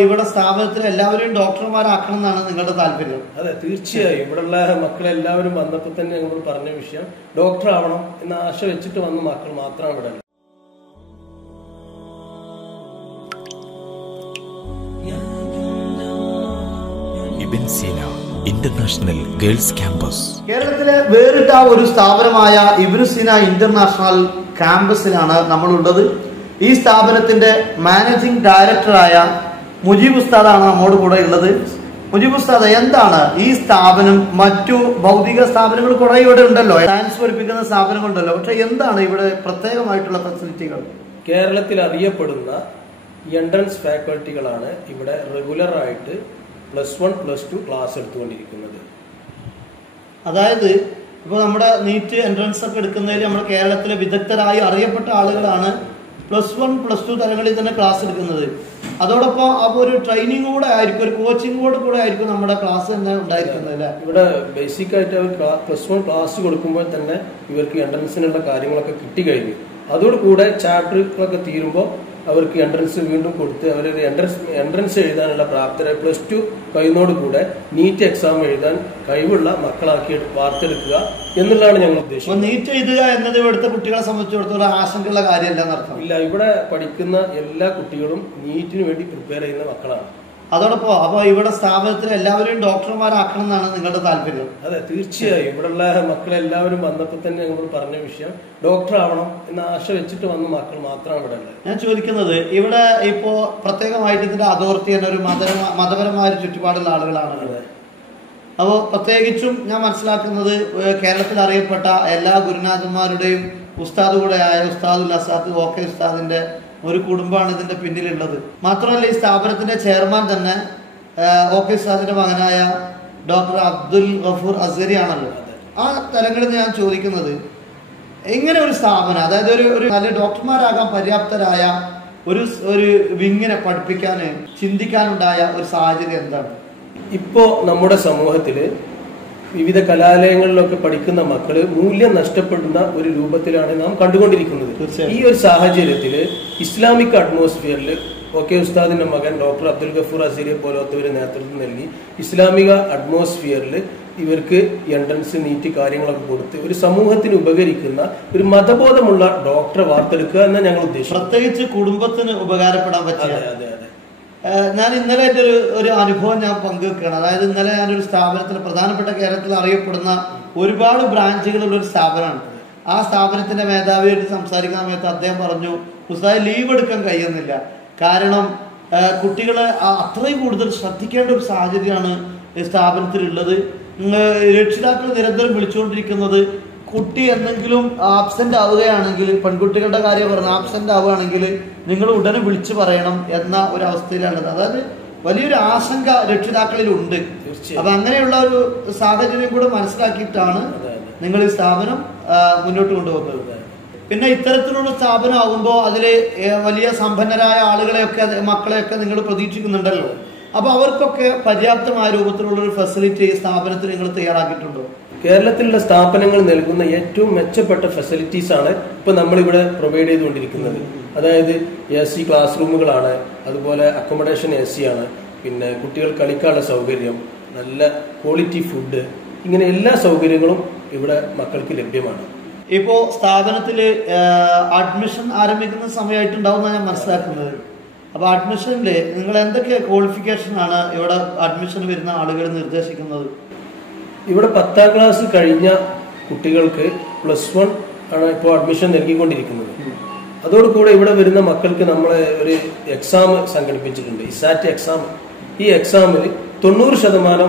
ഇവിടെ സ്ഥാപനത്തിൽ എല്ലാവരും ഡോക്ടർമാരാക്കണം എന്നാണ് നിങ്ങളുടെ താല്പര്യം? അതെ, തീർച്ചയായും. ഇവിടെയുള്ള മക്കളെല്ലാവരും വന്നപ്പോൾ തന്നെ ഞങ്ങൾ പറഞ്ഞ വിഷയം ഡോക്ടർ ആവണം എന്ന ആശ വെച്ചിട്ട് വന്ന മക്കൾ മാത്രമാണ് ഇവിടെ. ഇബ്ൻ സീന ഇന്റർനാഷണൽ ഗേൾസ് ക്യാമ്പസ് കേരളത്തിലെ വേറിട്ട ഒരു സ്ഥാപനമായ ഇബ്ൻ സീന ഇന്റർനാഷണൽ ക്യാമ്പസിലാണ് നമ്മളുള്ളത്. ഈ സ്ഥാപനത്തിന്റെ മാനേജിംഗ് ഡയറക്ടറായ മുജീബ് ഉസ്താദാണ് നമ്മോട് കൂടെ ഉള്ളത്. മുജീബ് ഉസ്താദ്, എന്താണ് ഈ സ്ഥാപനം? മറ്റു ഭൗതിക സ്ഥാപനങ്ങൾ കുറെ ഇവിടെ ഉണ്ടല്ലോ, സയൻസ് പഠിപ്പിക്കുന്ന സ്ഥാപനങ്ങളുണ്ടല്ലോ, പക്ഷെ എന്താണ് ഇവിടെ പ്രത്യേകമായിട്ടുള്ള ഫെസിലിറ്റികൾ? കേരളത്തിൽ അറിയപ്പെടുന്ന എൻട്രൻസ് ഫാക്കൽറ്റികളാണ് ഇവിടെ റെഗുലർ ആയിട്ട് +1 +2 ക്ലാസ് എടുത്തുകൊണ്ടിരിക്കുന്നത്. അതായത് ഇപ്പോൾ നമ്മുടെ നീറ്റ് എൻട്രൻസ് ഒക്കെ എടുക്കുന്നതിൽ നമ്മുടെ കേരളത്തിലെ വിദഗ്ധരായി അറിയപ്പെട്ട ആളുകളാണ് +1 +2 തലങ്ങളിൽ തന്നെ ക്ലാസ് എടുക്കുന്നത്. അതോടൊപ്പം അപ്പോൾ ഒരു ട്രെയിനിങ് കൂടെ ആയിരിക്കും, ഒരു കോച്ചിങ് കൂടെ ആയിരിക്കും നമ്മുടെ ക്ലാസ് തന്നെ ഉണ്ടായിരിക്കുന്നത് അല്ലേ? ഇവിടെ ബേസിക് ആയിട്ട് അവർ +1 ക്ലാസ് കൊടുക്കുമ്പോൾ തന്നെ ഇവർക്ക് എൻട്രൻസിനുള്ള കാര്യങ്ങളൊക്കെ കിട്ടിക്കഴിഞ്ഞു. അതോടുകൂടെ ചാപ്റ്ററുകളൊക്കെ തീരുമ്പോൾ അവർക്ക് എൻട്രൻസ് വീണ്ടും കൊടുത്ത് അവരൊരു എൻട്രൻസ് എഴുതാനുള്ള പ്രാപ്തരെ +2 കഴിയുന്നതോടുകൂടെ നീറ്റ് എക്സാം എഴുതാൻ കഴിവുള്ള മക്കളാക്കി വാർത്തെടുക്കുക എന്നുള്ളതാണ് ഞങ്ങൾ ഉദ്ദേശിക്കുന്നത്. നീറ്റ് എഴുതുക എന്നത് ഇവിടുത്തെ കുട്ടികളെ സംബന്ധിച്ചിടത്തോളം ആശങ്കയുള്ള കാര്യമല്ല എന്നർത്ഥം? ഇല്ല, ഇവിടെ പഠിക്കുന്ന എല്ലാ കുട്ടികളും നീറ്റിന് വേണ്ടി പ്രിപ്പയർ ചെയ്യുന്ന മക്കളാണ്. അതോടൊപ്പം അപ്പൊ ഇവിടെ സ്ഥാപനത്തിൽ എല്ലാവരും ഡോക്ടർമാരാക്കണം എന്നാണ് നിങ്ങളുടെ താല്പര്യം? അതെ, തീർച്ചയായും. ഇവിടെയുള്ള മക്കളെല്ലാവരും വന്നപ്പോൾ തന്നെ ഞങ്ങൾ പറഞ്ഞ വിഷയം ഡോക്ടർ ആവണം എന്ന ആശ വെച്ചിട്ട് വന്ന മക്കൾ മാത്രമാണ് ഇവിടെ ഉള്ളത്. ഞാൻ ചോദിക്കുന്നത്, ഇവിടെ ഇപ്പോ പ്രത്യേകമായിട്ട് ഇതിന്റെ അതോറിറ്റി തന്നെ ഒരു മതപരമായ ഒരു ചുറ്റുപാടുള്ള ആളുകളാണ്. അപ്പോൾ പ്രത്യേകിച്ചും ഞാൻ മനസ്സിലാക്കുന്നത് കേരളത്തിൽ അറിയപ്പെട്ട എല്ലാ ഗുരുനാഥന്മാരുടെയും ഉസ്താദ് കൂടെയായ ഉസ്താദുൽ അസാദ് ഓക്കെ ഉസ്താദിന്റെ ഒരു കുടുംബമാണ് ഇതിന്റെ പിന്നിലുള്ളത്. മാത്രമല്ല ഈ സ്ഥാപനത്തിന്റെ ചെയർമാൻ തന്നെ ഓക്കെ ഉസ്താദിന്റെ മകനായ ഡോക്ടർ അബ്ദുൽ ഗഫൂർ അസ്ഗരി ആണല്ലോ. ആ തലങ്ങളിൽ ഞാൻ ചോദിക്കുന്നത്, എങ്ങനെ ഒരു സ്ഥാപനം, അതായത് ഒരു നല്ല ഡോക്ടർമാരാകാൻ പര്യാപ്തരായ ഒരു വിങ്ങിനെ പഠിപ്പിക്കാന് ചിന്തിക്കാനുണ്ടായ ഒരു സാഹചര്യം എന്താണ്? ഇപ്പോ നമ്മുടെ സമൂഹത്തില് വിവിധ കലാലയങ്ങളിലൊക്കെ പഠിക്കുന്ന മക്കള് മൂല്യം നഷ്ടപ്പെടുന്ന ഒരു രൂപത്തിലാണ് നാം കണ്ടുകൊണ്ടിരിക്കുന്നത്. ഈ ഒരു സാഹചര്യത്തിൽ ഇസ്ലാമിക് അറ്റ്മോസ്ഫിയറിൽ ഓക്കെ ഉസ്താദിന്റെ മകൻ ഡോക്ടർ അബ്ദുൽ ഗഫൂർ അസീരിയെ പോലത്തവര് നേതൃത്വം നൽകി ഇസ്ലാമിക അറ്റ്മോസ്ഫിയറിൽ ഇവർക്ക് എൻട്രൻസ് നീറ്റ് കാര്യങ്ങളൊക്കെ കൊടുത്ത് ഒരു സമൂഹത്തിന് ഉപകരിക്കുന്ന ഒരു മതബോധമുള്ള ഡോക്ടറെ വാർത്തെടുക്കുക എന്ന് ഞങ്ങൾ ഉദ്ദേശിച്ചു. പ്രത്യേകിച്ച് കുടുംബത്തിന് ഉപകാരപ്പെടാൻ പറ്റിയ. ഞാൻ ഇന്നലെ ഒരു അനുഭവം ഞാൻ പങ്കുവെക്കുകയാണ്. അതായത് ഇന്നലെ ഞാനൊരു സ്ഥാപനത്തിൽ, പ്രധാനപ്പെട്ട കേരളത്തിൽ അറിയപ്പെടുന്ന ഒരുപാട് ബ്രാഞ്ചുകളുള്ള ഒരു സ്ഥാപനമാണ്. ആ സ്ഥാപനത്തിന്റെ മേധാവിയായിട്ട് സംസാരിക്കുന്ന സമയത്ത് അദ്ദേഹം പറഞ്ഞു, ഉസ്താദ് ലീവ് എടുക്കാൻ കഴിയുന്നില്ല, കാരണം കുട്ടികളെ അത്രയും കൂടുതൽ ശ്രദ്ധിക്കേണ്ട ഒരു സാഹചര്യമാണ് ഈ സ്ഥാപനത്തിലുള്ളത്. രക്ഷിതാക്കൾ നിരന്തരം വിളിച്ചുകൊണ്ടിരിക്കുന്നത്, കുട്ടി എന്തെങ്കിലും ആബ്സെന്റ് ആവുകയാണെങ്കിൽ, പെൺകുട്ടികളുടെ കാര്യം പറഞ്ഞ ആബ്സെന്റ് ആവുകയാണെങ്കിൽ നിങ്ങൾ ഉടനെ വിളിച്ചു പറയണം എന്ന ഒരു അവസ്ഥയിലാണത്. അതായത് വലിയൊരു ആശങ്ക രക്ഷിതാക്കളിൽ ഉണ്ട്. അപ്പൊ അങ്ങനെയുള്ള ഒരു സാഹചര്യം കൂടെ മനസ്സിലാക്കിയിട്ടാണ് നിങ്ങൾ ഈ സ്ഥാപനം മുന്നോട്ട് കൊണ്ടുപോകുന്നത്. പിന്നെ ഇത്തരത്തിലുള്ള സ്ഥാപനം ആകുമ്പോൾ അതില് വലിയ സമ്പന്നരായ ആളുകളെയൊക്കെ മക്കളെയൊക്കെ നിങ്ങൾ പ്രതീക്ഷിക്കുന്നുണ്ടല്ലോ. അപ്പൊ അവർക്കൊക്കെ പര്യാപ്തമായ രൂപത്തിലുള്ള ഒരു ഫെസിലിറ്റി സ്ഥാപനത്തിൽ നിങ്ങൾ തയ്യാറാക്കിയിട്ടുണ്ടോ? കേരളത്തിലുള്ള സ്ഥാപനങ്ങൾ നൽകുന്ന ഏറ്റവും മെച്ചപ്പെട്ട ഫെസിലിറ്റീസ് ആണ് ഇപ്പൊ നമ്മളിവിടെ പ്രൊവൈഡ് ചെയ്തുകൊണ്ടിരിക്കുന്നത്. അതായത് AC ക്ലാസ് റൂമുകളാണ്, അതുപോലെ അക്കോമഡേഷൻ AC ആണ്, പിന്നെ കുട്ടികൾ കളിക്കാനുള്ള സൗകര്യം, നല്ല ക്വാളിറ്റി ഫുഡ്, ഇങ്ങനെ എല്ലാ സൗകര്യങ്ങളും ഇവിടെ മക്കൾക്ക് ലഭ്യമാണ്. ഇപ്പോ സ്ഥാപനത്തില് അഡ്മിഷൻ ആരംഭിക്കുന്ന സമയമായിട്ടുണ്ടാവും ഞാൻ മനസ്സിലാക്കുന്നത്. അപ്പൊ അഡ്മിഷനില് നിങ്ങൾ എന്തൊക്കെ ക്വാളിഫിക്കേഷൻ ആണ് ഇവിടെ അഡ്മിഷൻ വരുന്ന ആളുകൾ നിർദ്ദേശിക്കുന്നത്? ഇവിടെ 10ാം ക്ലാസ് കഴിഞ്ഞ കുട്ടികൾക്ക് +1 ആണ് ഇപ്പോൾ അഡ്മിഷൻ നൽകിക്കൊണ്ടിരിക്കുന്നത്. അതോടുകൂടെ ഇവിടെ വരുന്ന മക്കൾക്ക് നമ്മൾ ഒരു എക്സാം സംഘടിപ്പിച്ചിട്ടുണ്ട്, ഇസാറ്റ് എക്സാം. ഈ എക്സാമിൽ 90%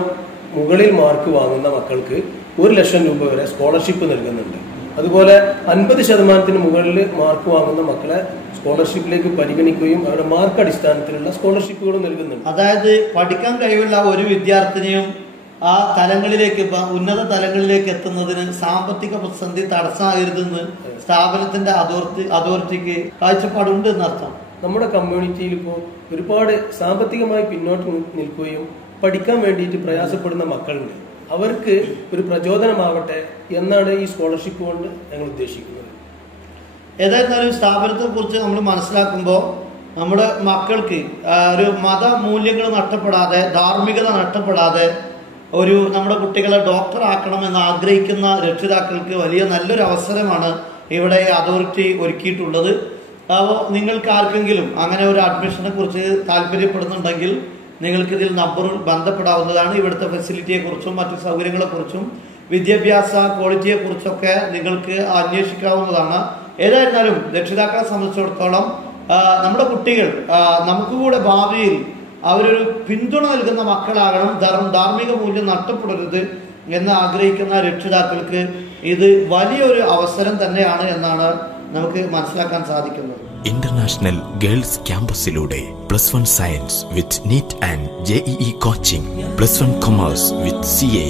മുകളിൽ മാർക്ക് വാങ്ങുന്ന മക്കൾക്ക് 1 ലക്ഷം രൂപ വരെ സ്കോളർഷിപ്പ് നൽകുന്നുണ്ട്. അതുപോലെ 50% മുകളിൽ മാർക്ക് വാങ്ങുന്ന മക്കളെ സ്കോളർഷിപ്പിലേക്ക് പരിഗണിക്കുകയും അവരുടെ മാർക്ക് അടിസ്ഥാനത്തിലുള്ള സ്കോളർഷിപ്പുകളും നൽകുന്നുണ്ട്. അതായത് പഠിക്കാൻ കഴിവുള്ള ഒരു വിദ്യാർത്ഥിനിയും ആ തലങ്ങളിലേക്ക്, ഉന്നത തലങ്ങളിലേക്ക് എത്തുന്നതിന് സാമ്പത്തിക പ്രതിസന്ധി തടസ്സമാകരുതെന്ന് സ്ഥാപനത്തിന്റെ അതോറിറ്റിക്ക് കാഴ്ചപ്പാടുണ്ട് എന്നർത്ഥം. നമ്മുടെ കമ്മ്യൂണിറ്റിയിൽ ഇപ്പോൾ ഒരുപാട് സാമ്പത്തികമായി പിന്നോട്ട് നിൽക്കുകയും പഠിക്കാൻ വേണ്ടിയിട്ട് പ്രയാസപ്പെടുന്ന മക്കളുണ്ട്. അവർക്ക് ഒരു പ്രചോദനമാവട്ടെ എന്നാണ് ഈ സ്കോളർഷിപ്പ് കൊണ്ട് ഞങ്ങൾ ഉദ്ദേശിക്കുന്നത്. ഏതായിരുന്നാലും സ്ഥാപനത്തെ കുറിച്ച് നമ്മൾ മനസ്സിലാക്കുമ്പോൾ നമ്മുടെ മക്കൾക്ക് ഒരു മതമൂല്യങ്ങൾ നഷ്ടപ്പെടാതെ, ധാർമ്മികത നഷ്ടപ്പെടാതെ നമ്മുടെ കുട്ടികളെ ഡോക്ടർ ആക്കണമെന്ന് ആഗ്രഹിക്കുന്ന രക്ഷിതാക്കൾക്ക് വലിയ നല്ലൊരു അവസരമാണ് ഇവിടെ അതോറിറ്റി ഒരുക്കിയിട്ടുള്ളത്. അപ്പോൾ നിങ്ങൾക്ക് ആർക്കെങ്കിലും അങ്ങനെ ഒരു അഡ്മിഷനെ കുറിച്ച് താല്പര്യപ്പെടുന്നുണ്ടെങ്കിൽ നിങ്ങൾക്കിതിൽ നമ്പറിൽ ബന്ധപ്പെടാവുന്നതാണ്. ഇവിടുത്തെ ഫെസിലിറ്റിയെക്കുറിച്ചും മറ്റു സൗകര്യങ്ങളെക്കുറിച്ചും വിദ്യാഭ്യാസ ക്വാളിറ്റിയെക്കുറിച്ചൊക്കെ നിങ്ങൾക്ക് അന്വേഷിക്കാവുന്നതാണ്. ഏതായിരുന്നാലും രക്ഷിതാക്കളെ സംബന്ധിച്ചിടത്തോളം നമ്മുടെ കുട്ടികൾ നമുക്ക് കൂടെ ഭാവിയിൽ അവരൊരു പിന്തുണ നൽകുന്ന മക്കളാകണം, ധാർമ്മിക മൂല്യം നഷ്ടപ്പെടരുത് എന്ന് ആഗ്രഹിക്കുന്ന രക്ഷിതാക്കൾക്ക് ഇത് വലിയൊരു അവസരം തന്നെയാണ് എന്നാണ് നമുക്ക് മനസ്സിലാക്കാൻ സാധിക്കുന്നത്. ഇന്റർനാഷണൽ ഗേൾസ് ക്യാമ്പസിലൂടെ +1 science with NEET and JEE coaching, +1 commerce with CA,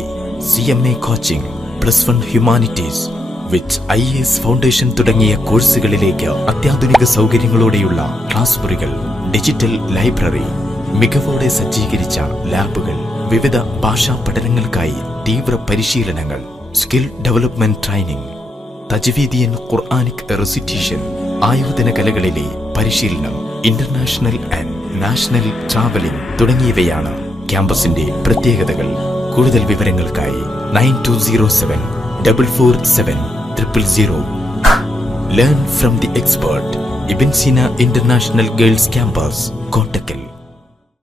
CMA coaching, +1 humanities with IAS foundation തുടങ്ങിയ കോഴ്സുകളിലേക്ക് അത്യാധുനിക സൗകര്യങ്ങളോടെയുള്ള ക്ലാസ് മുറികൾ, ഡിജിറ്റൽ ലൈബ്രറി, മികവോടെ സജ്ജീകരിച്ച ലാബുകൾ, വിവിധ ഭാഷാ പഠനങ്ങൾക്കായി തീവ്ര പരിശീലനങ്ങൾ, സ്കിൽ ഡെവലപ്മെന്റ് ട്രെയിനിംഗ്, തജ്വീദിയൻ ഖുർആനിക് റെസിറ്റേഷൻ, ആയോധന കലകളിലെ പരിശീലനം, ഇന്റർനാഷണൽ ആൻഡ് നാഷണൽ ട്രാവലിംഗ് തുടങ്ങിയവയാണ് ക്യാമ്പസിന്റെ പ്രത്യേകതകൾ. കൂടുതൽ വിവരങ്ങൾക്കായി 9207 447 000. Learn from the expert. Ibn Sina International Girls Campus, Kotakkal.